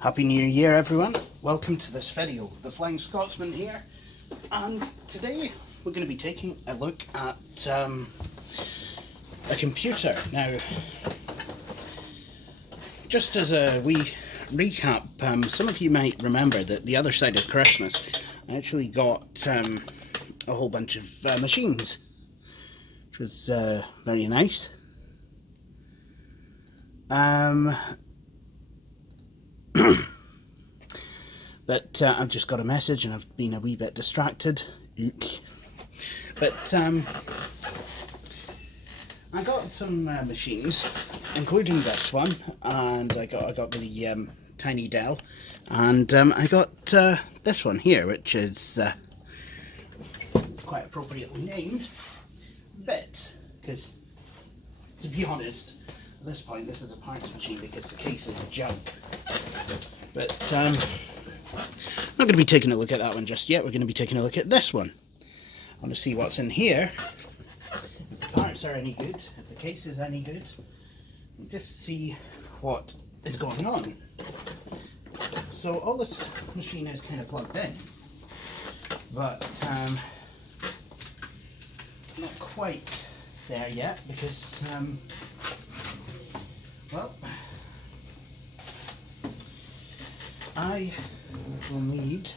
Happy New Year everyone, welcome to this video. The Flying Scotsman here, and today we're going to be taking a look at a computer. Now, just as a wee recap, some of you might remember that the other side of Christmas I actually got a whole bunch of machines, which was very nice. But I've just got a message and I've been a wee bit distracted. But I got some machines, including this one, and I got the tiny Dell, and I got this one here, which is quite appropriately named Bit, because to be honest, at this point this is a parts machine because the case is junk. But I'm not going to be taking a look at that one just yet. We're going to be taking a look at this one. I want to see what's in here, if the parts are any good, if the case is any good, and just see what is going on. So all this machine is kind of plugged in, but not quite there yet because, well, I will need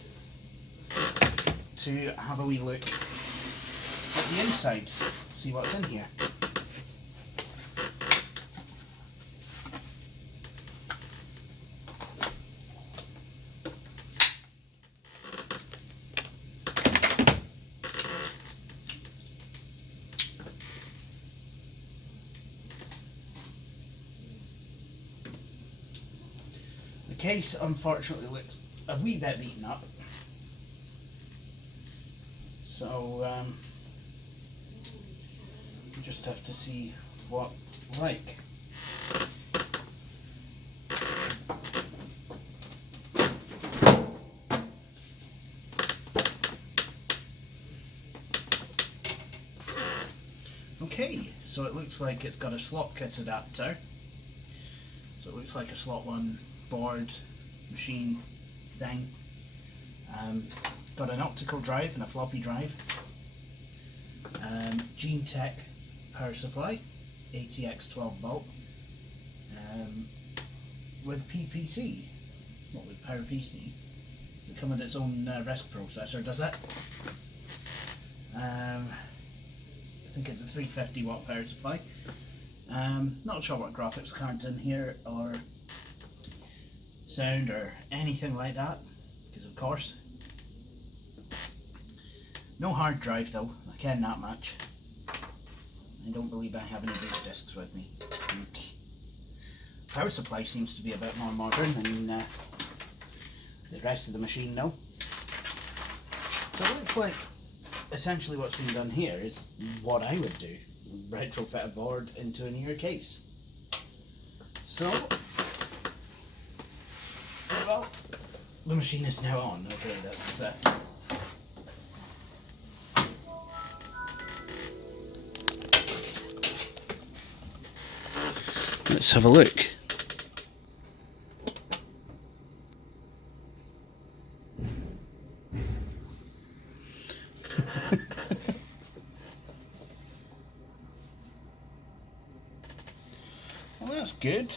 to have a wee look at the insides, see what's in here. The case unfortunately looks a wee bit beaten up, so we just have to see what like. Okay, so it looks like it's got a slot kit adapter, so it looks like a slot 1 board machine thing. Got an optical drive and a floppy drive. Genetech power supply, ATX 12 volt, with PPC, not with PowerPC. Does it come with its own RISC processor, does it? I think it's a 350 watt power supply. Not sure what graphics card's in here or sound or anything like that, because of course. No hard drive though, I ken that much. I don't believe I have any boot discs with me. Power supply seems to be a bit more modern than the rest of the machine though. So it looks like essentially what's been done here is what I would do. Retrofit a board into an ear case. So, well, the machine is now on. Okay, that's let's have a look. Well, that's good.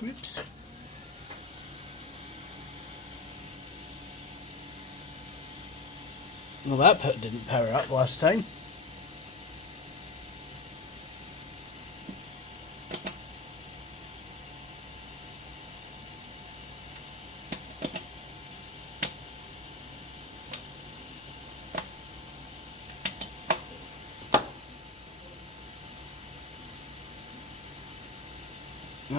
Whoops. Well, that didn't power up last time.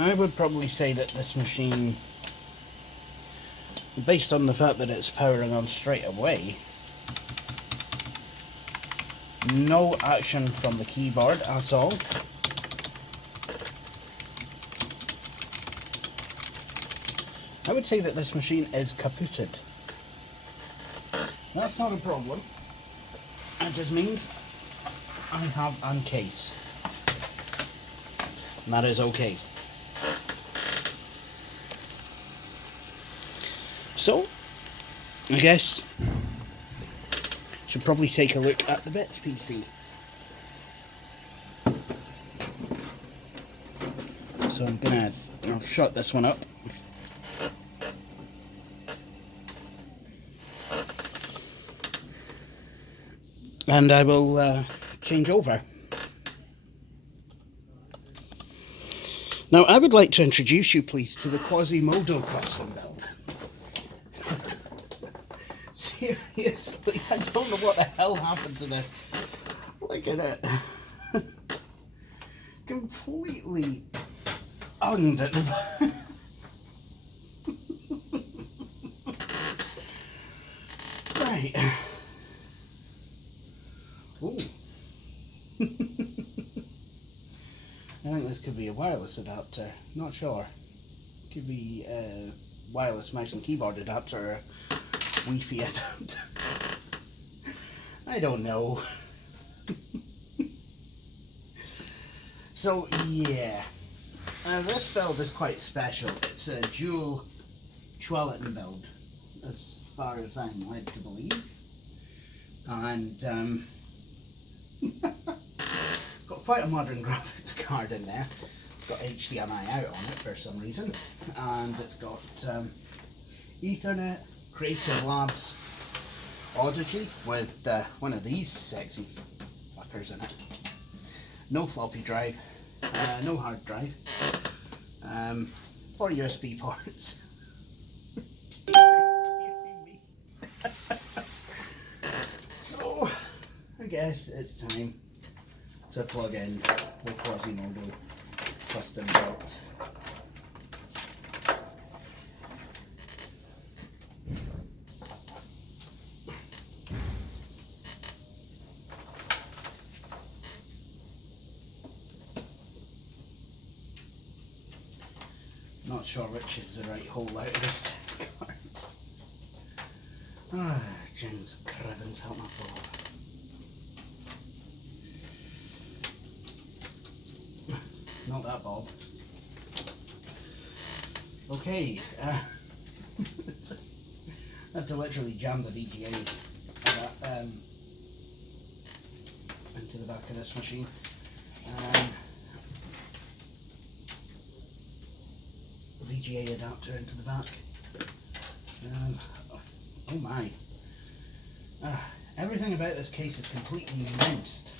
I would probably say that this machine, based on the fact that it's powering on straight away, no action from the keyboard at all. I would say that this machine is kaputted. That's not a problem. It just means I have an case. And that is okay. So, I guess should probably take a look at the bits PC. So I'll shut this one up. And I will change over. Now I would like to introduce you please to the Quasimodo custom build. Seriously, I don't know what the hell happened to this. Look at it. Completely unged at the back. Right. Ooh. I think this could be a wireless adapter. Not sure. Could be a wireless mouse and keyboard adapter or a Wi-Fi adapter. I don't know. So yeah, this build is quite special. It's a dual Tualatin build, as far as I'm led to believe, and got quite a modern graphics card in there. It's got HDMI out on it for some reason, and it's got Ethernet, Creative Labs Audigy with one of these sexy fuckers in it. No floppy drive, no hard drive, 4 USB ports. So I guess it's time to plug in the Quasimodo custom built. Not sure which is the right hole out of this card. Ah, James Cribbins, help my ball. Not that Bob. Okay, I had to literally jam the VGA into the back of this machine. VGA adapter into the back. Oh my. Everything about this case is completely minced.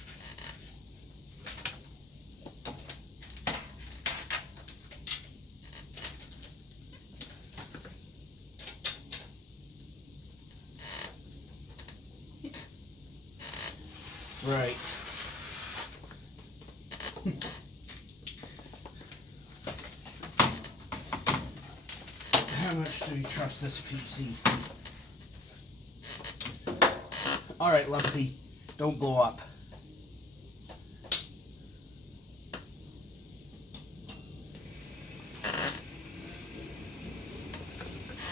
Right. How much do we trust this PC? Alright, Lumpy, don't blow up.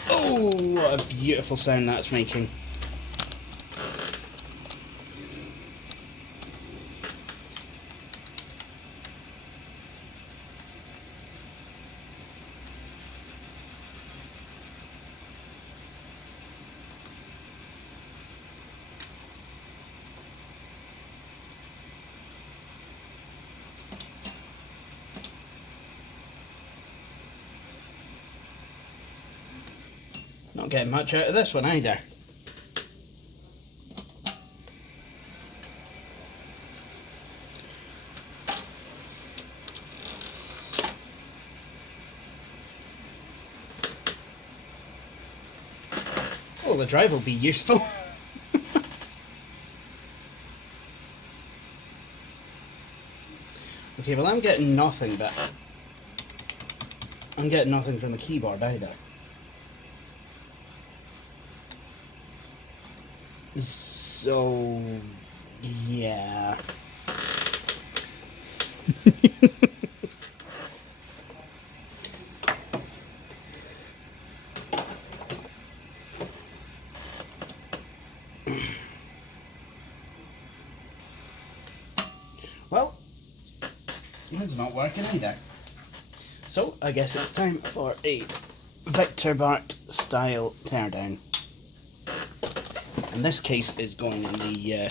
Oh, what a beautiful sound that's making. Not getting much out of this one either. Oh, the drive will be useful. Okay, well I'm getting nothing but I'm getting nothing from the keyboard either. So, yeah. Well, it's not working either. So, I guess it's time for a Victor Bart style teardown. In this case, is going in the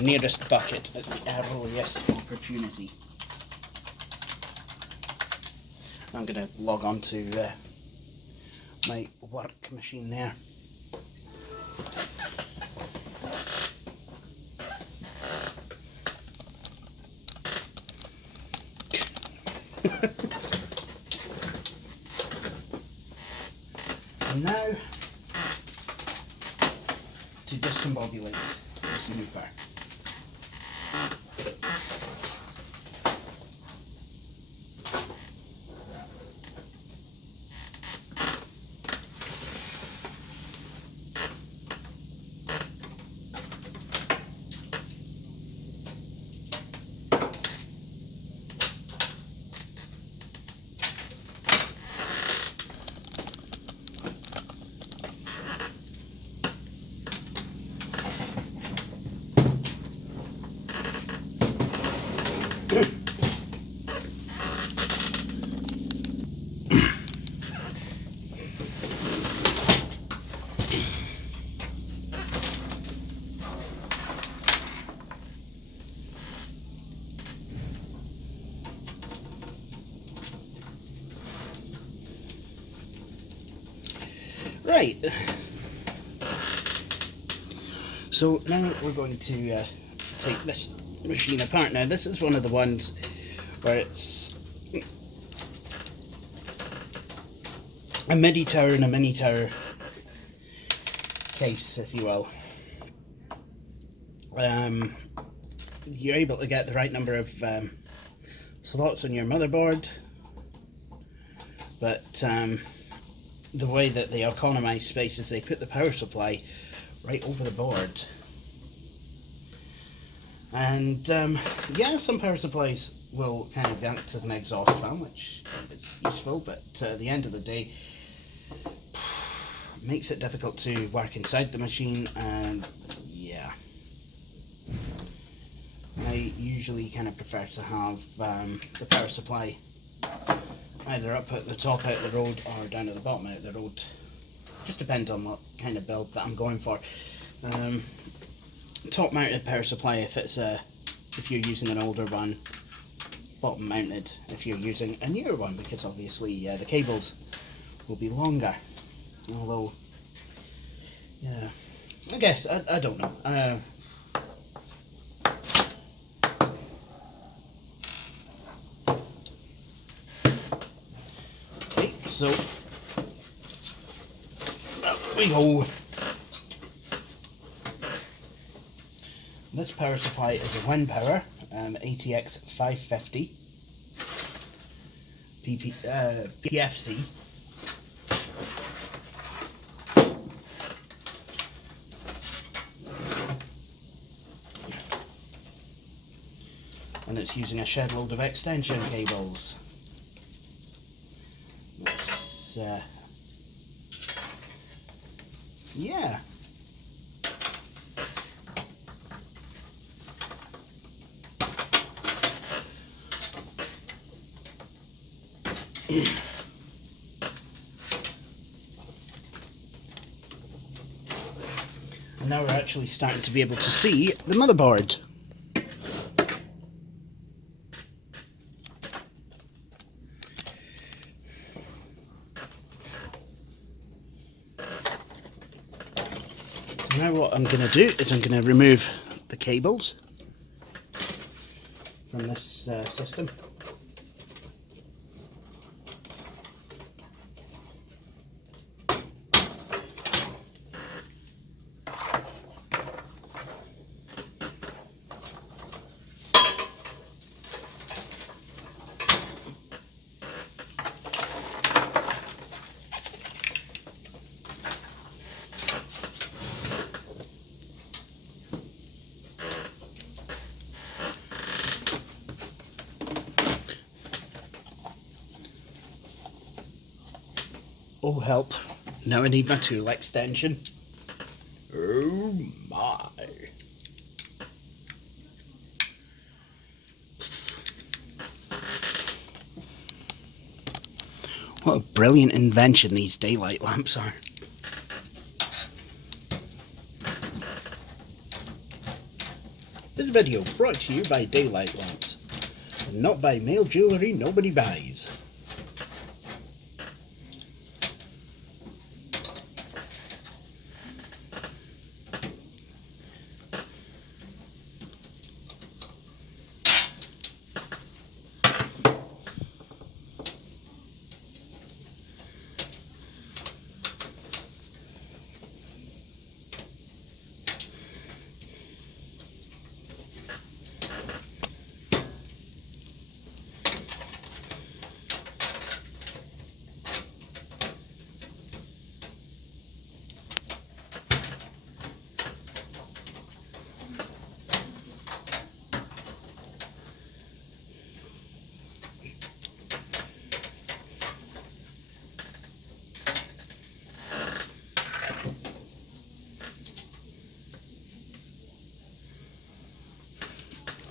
nearest bucket at the earliest opportunity. I'm going to log on to my work machine there. And now to discombobulate the snooper. Right, so now we're going to take this machine apart. Now this is one of the ones where it's a midi tower and a mini tower case, if you will. You're able to get the right number of slots on your motherboard, but the way that they economize space is they put the power supply right over the board. And yeah, some power supplies will kind of act as an exhaust fan, which is useful, but at the end of the day, it makes it difficult to work inside the machine, and yeah. I usually kind of prefer to have the power supply either up at the top out of the road or down at the bottom out of the road. Just depends on what kind of build that I'm going for. Top mounted power supply if you're using an older one. Bottom mounted if you're using a newer one, because obviously the cables will be longer. Although, yeah, I guess, I don't know. So, up we go. This power supply is a wind power, ATX 550 PFC. And it's using a shed load of extension cables. Yeah. And now we're actually starting to be able to see the motherboard. Now what I'm going to do is I'm going to remove the cables from this system. help. Now I need my tool extension. Oh my. What a brilliant invention these daylight lamps are. This video brought to you by daylight lamps, and not by male jewellery nobody buys.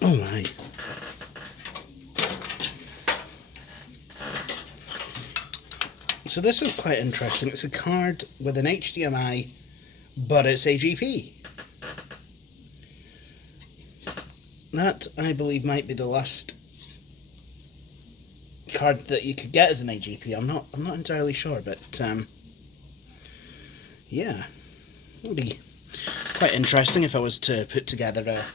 Alright. So this is quite interesting. It's a card with an HDMI, but it's AGP. That, I believe, might be the last card that you could get as an AGP. I'm not entirely sure, but yeah, it would be quite interesting if I was to put together a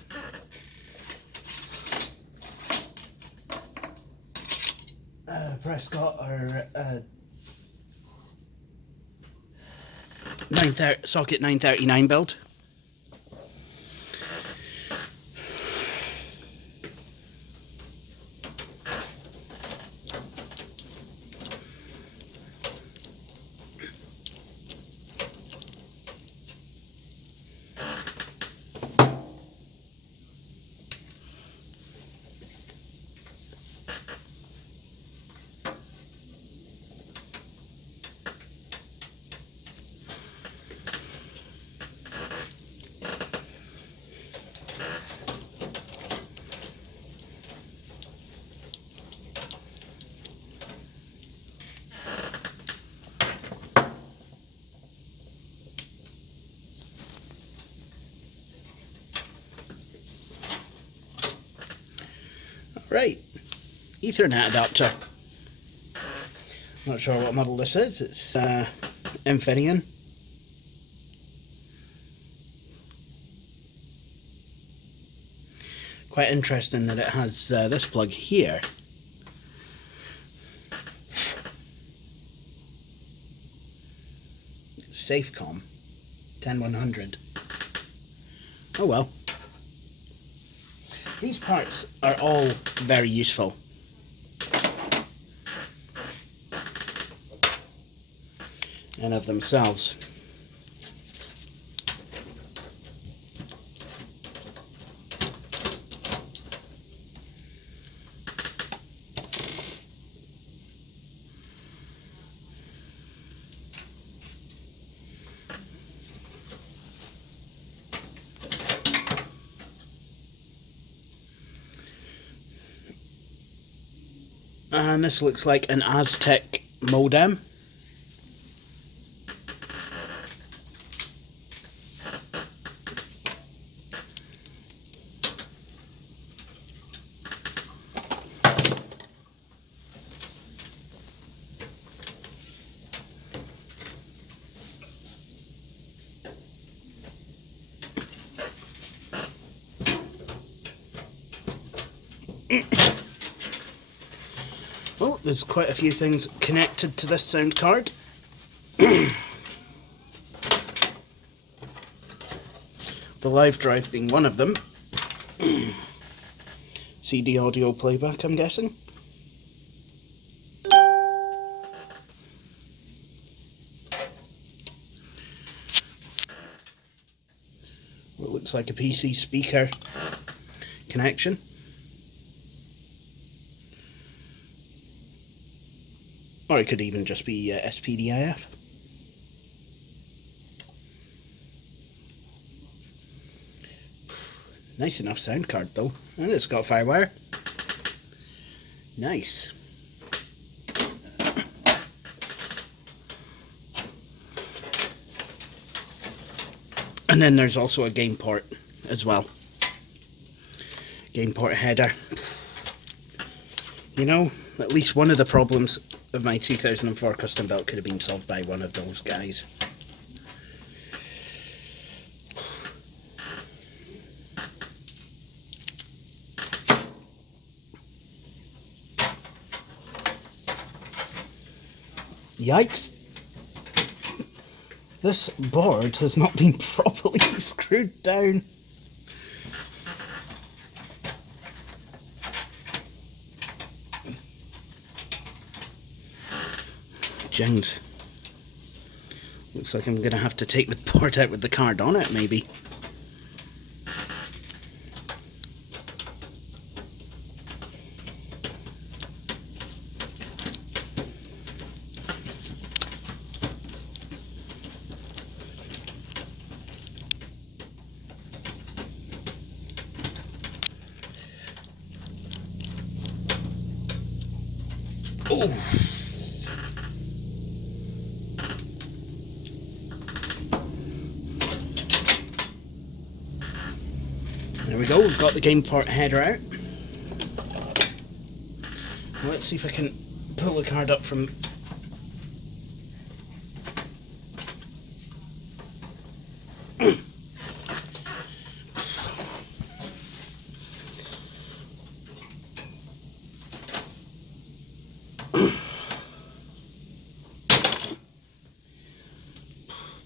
Prescott or socket 939 build. Right, Ethernet adapter. Not sure what model this is. It's Infineon. Quite interesting that it has this plug here. Safecom 10100. Oh well. These parts are all very useful. And of themselves. And this looks like an Aztec modem. Oh, there's quite a few things connected to this sound card. The live drive being one of them. CD audio playback, I'm guessing. What looks like a PC speaker connection. Or it could even just be SPDIF. Nice enough sound card though, and it's got firewire. Nice. And then there's also a game port as well. Game port header. You know, at least one of the problems of my 2004 custom build could have been solved by one of those guys. Yikes! This board has not been properly screwed down. Jones. Looks like I'm going to have to take the board out with the card on it, maybe. Oh! There we go, we've got the game port header out. Let's see if I can pull the card up from...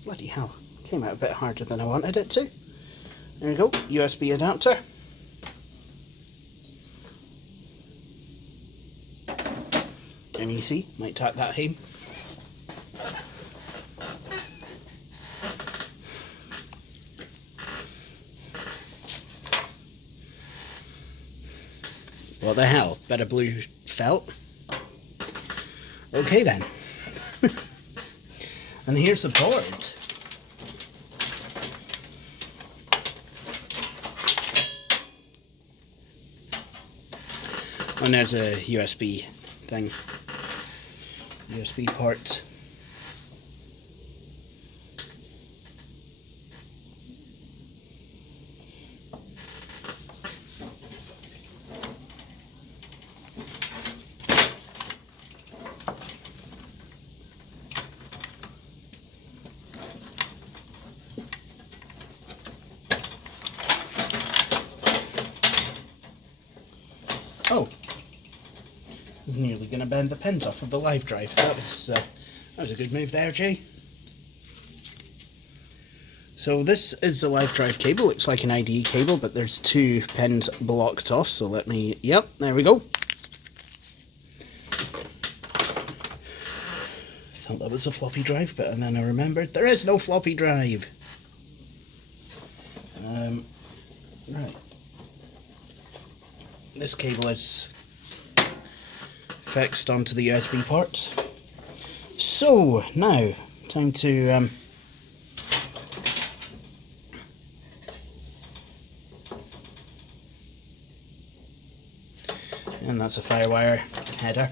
Bloody hell, came out a bit harder than I wanted it to. There we go, USB adapter. MEC, might tack that home. What the hell, better blue felt. Okay then. And here's the board. And there's a USB thing. USB port. Oh, I was nearly going to bend the pins off of the live drive. That was a good move there, Jay. So this is the live drive cable. Looks like an IDE cable, but there's two pins blocked off. So let me, yep, there we go. I thought that was a floppy drive, but then I remembered there is no floppy drive. Right. This cable is fixed onto the USB port. So now, time to and that's a firewire header.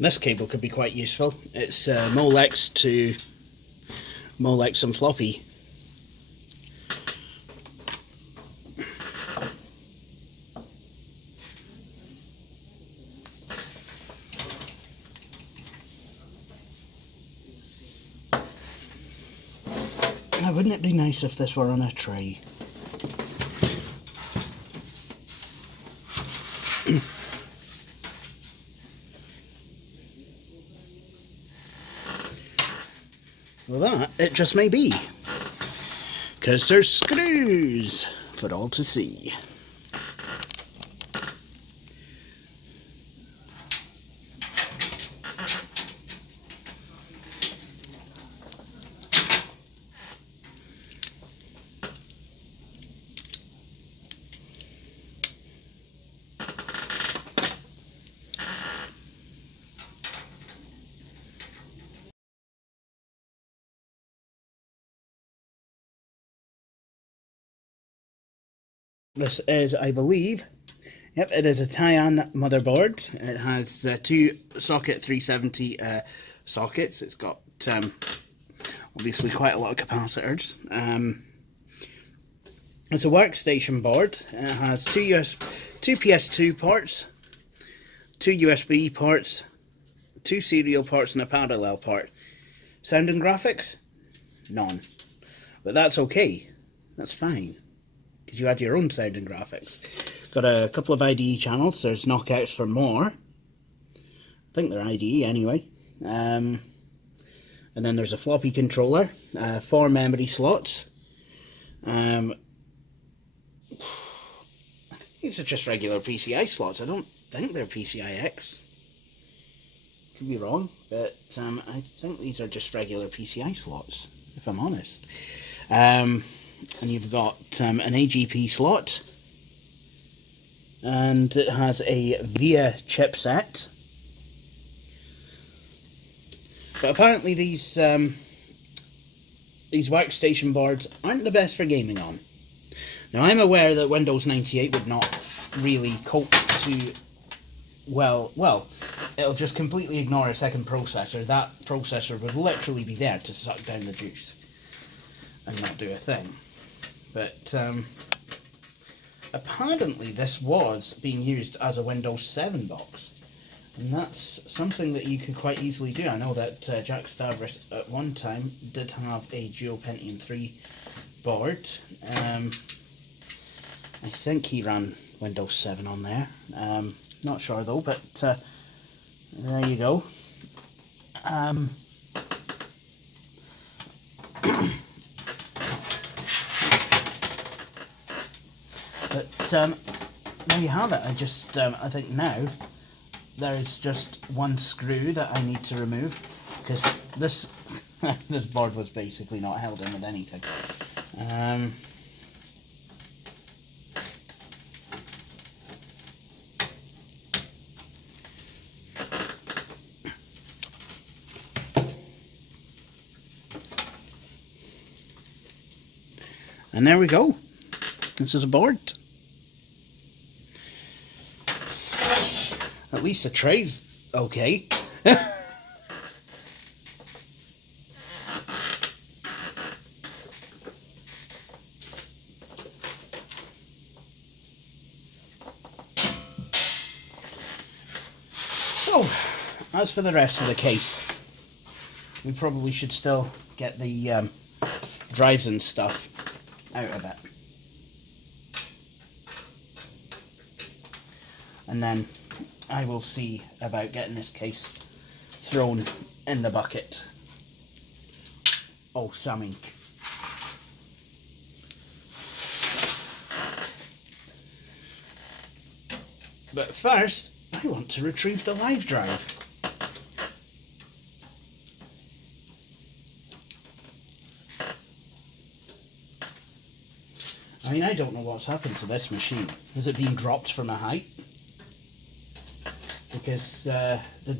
This cable could be quite useful. It's Molex to Molex and floppy. Now, wouldn't it be nice if this were on a tray? Well, that, it just may be. Because there's screws for all to see. This is, I believe, yep, it is a Tualatin motherboard. It has two socket 370 sockets. It's got obviously quite a lot of capacitors. It's a workstation board. It has two PS2 ports, two USB ports, two serial ports, and a parallel port. Sound and graphics? None. But that's okay. That's fine. Because you add your own sound and graphics. Got a couple of IDE channels. There's knockouts for more. I think they're IDE anyway. And then there's a floppy controller. 4 memory slots. These are just regular PCI slots. I don't think they're PCIX. Could be wrong, but I think these are just regular PCI slots, if I'm honest. And you've got an AGP slot, and it has a VIA chipset. But apparently these workstation boards aren't the best for gaming on. Now I'm aware that Windows 98 would not really cope to well, it'll just completely ignore a second processor. That processor would literally be there to suck down the juice and not do a thing. But apparently this was being used as a Windows 7 box, and that's something that you could quite easily do. I know that Jack Stavros at one time did have a dual Pentium 3 board. I think he ran Windows 7 on there. Not sure though, but there you go. But there you have it. I think now there is just one screw that I need to remove, because this this board was basically not held in with anything. And there we go. This is a board. At least the tray's okay. So, as for the rest of the case, we probably should still get the drives and stuff out of it. And then I will see about getting this case thrown in the bucket. Oh, something. But first, I want to retrieve the live drive. I mean, I don't know what's happened to this machine. Has it been dropped from a height? Because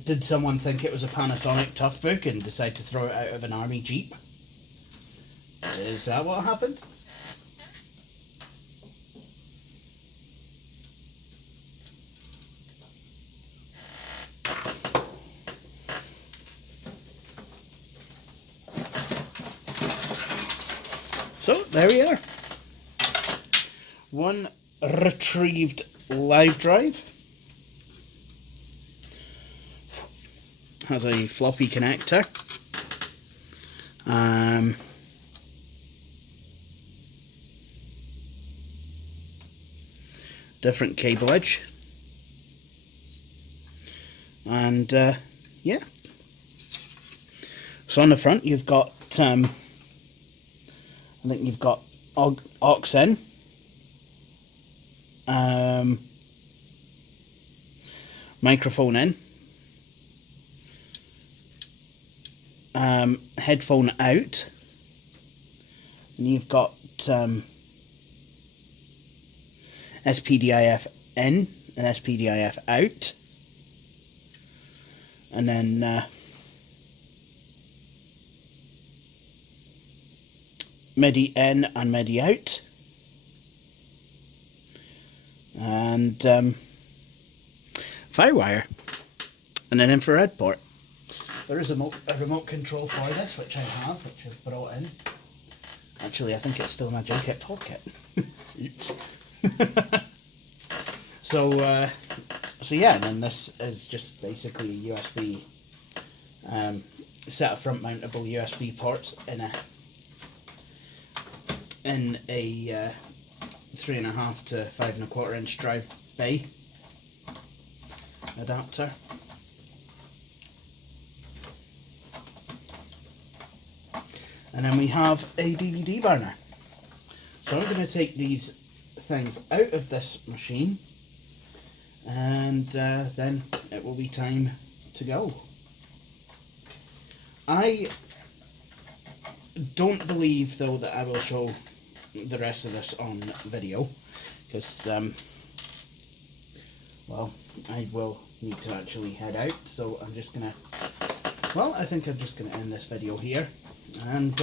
did someone think it was a Panasonic Toughbook and decide to throw it out of an army jeep? Is that what happened? So, there we are. One retrieved live drive. Has a floppy connector. Different cable edge. And yeah. So on the front you've got I think you've got aux in. Microphone in. Headphone out, and you've got SPDIF in and SPDIF out, and then MIDI in and MIDI out, and firewire, and an infrared port. There is a remote control for this, which I have, which I've brought in. Actually, I think it's still in my JKit toolkit. Oops. So yeah, and then this is just basically a USB set of front mountable USB ports in a 3.5 to 5.25 inch drive bay adapter. And then we have a DVD burner. So I'm going to take these things out of this machine, and then it will be time to go. I don't believe though that I will show the rest of this on video, because well, I will need to actually head out, so I'm just gonna, well, I think I'm just gonna end this video here and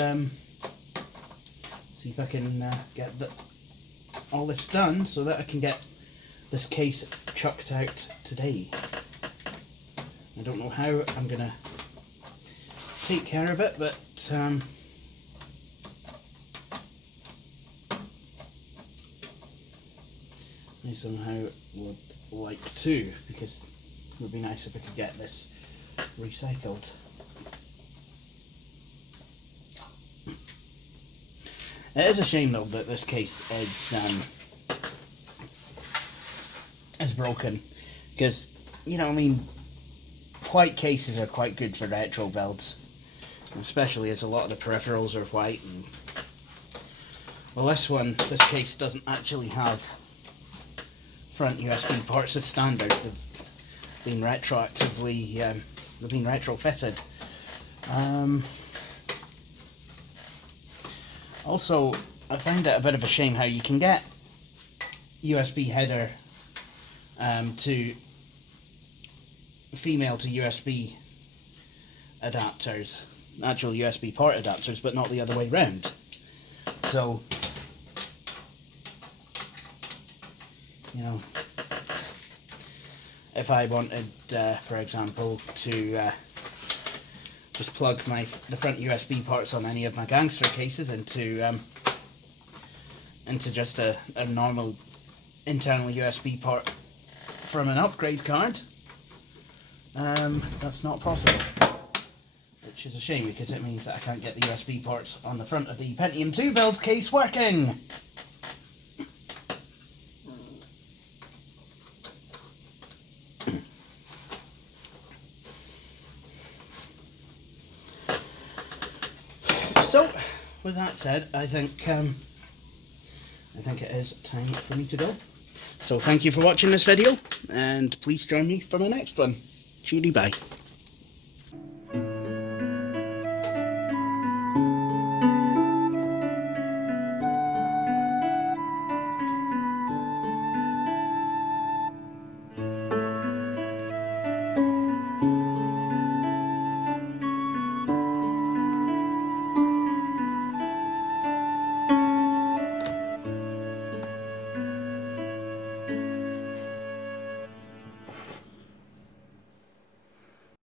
see if I can get all this done so that I can get this case chucked out today. I don't know how I'm gonna take care of it, but I somehow would like to, because it would be nice if I could get this recycled. It is a shame though that this case is broken, because, you know, I mean, white cases are quite good for retro builds, especially as a lot of the peripherals are white. And well, this case doesn't actually have front USB ports as standard. They've been retroactively, they've been retrofitted. Also, I find it a bit of a shame how you can get USB header to female to USB adapters, actual USB port adapters, but not the other way round. So, you know, if I wanted, for example, to just plug the front USB ports on any of my gangster cases into just a normal internal USB port from an upgrade card, that's not possible, which is a shame, because it means that I can't get the USB ports on the front of the Pentium 2 build case working. So, with that said, I think it is time for me to go. So thank you for watching this video, and please join me for my next one. Cheery bye.